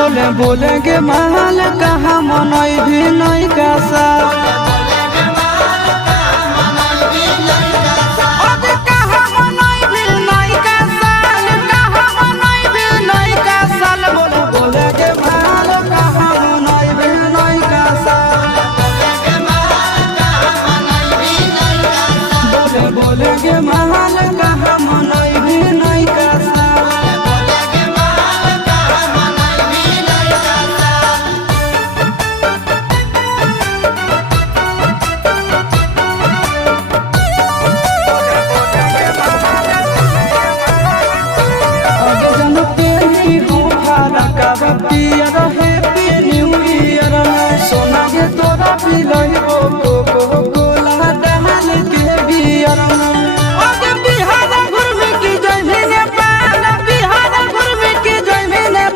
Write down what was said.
बोले बोले के माल कहाँ मनई भी नहीं का साल बोले के महल कहाँ मनई भी नहीं का साल